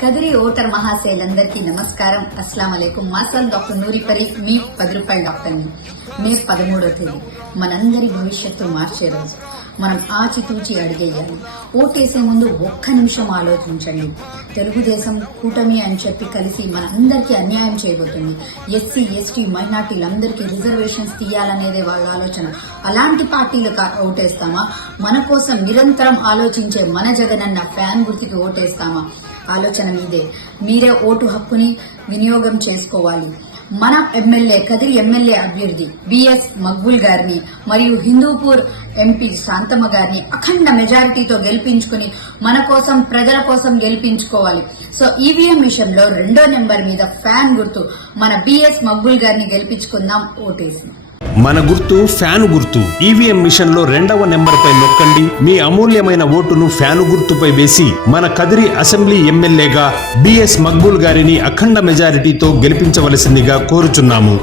Kadiri voter మహాశయులందరికీ నమస్కారం. అస్సలాం అలైకుం. మాసల్ doctor నూరిపరి, మీ 10 రూపాయల డాక్టర్ని. మే 13వ తేదీ మనందరి భవిష్యత్తు మార్చే రోజు. మనం ఆచితూచి అడిగేయాలి. ఓటేసే ముందు ఒక్క నిమిషం ఆలోచించండి. తెలుగుదేశం కూటమి అని చెప్పి కలిసి మనందరికీ అన్యాయం చేయబోతుంది. ఎస్సీ, ఎస్టీ, మైనార్టీలందరికీ రిజర్వేషన్స్ తీయాలనేదే వాళ్ళ ఆలోచన. అలాంటి పార్టీలు ఓటేస్తామా? మన కోసం నిరంతరం ఆలోచించే మన జగనన్న ఫ్యాన్ గుర్తుకి ఓటేస్తామా? ఆలోచన మీదే. మీరే ఓటు హక్కుని వినియోగం చేసుకోవాలి. మన ఎమ్మెల్యే, కదిరి ఎమ్మెల్యే అభ్యర్థి బిఎస్ మక్బూల్ గారిని మరియు హిందూపూర్ ఎంపీ శాంతమ్మ గారిని అఖండ మెజారిటీతో గెలిపించుకుని మన కోసం, ప్రజల కోసం గెలిపించుకోవాలి. సో ఈవీఎం మిషన్ లో 2వ నెంబర్ మీద ఫ్యాన్ గుర్తు మన బిఎస్ మక్బూల్ గారిని గెలిపించుకుందాం ఓటేసి. మన గుర్తు ఫ్యాను గుర్తు. ఈవీఎం మిషన్ లో 2వ నెంబర్ పై నొక్కండి. మీ అమూల్యమైన ఓటును ఫ్యాను గుర్తుపై వేసి మన కదిరి అసెంబ్లీ ఎమ్మెల్యేగా బిఎస్ మక్బూల్ గారిని అఖండ మెజారిటీతో గెలిపించవలసిందిగా కోరుచున్నాము.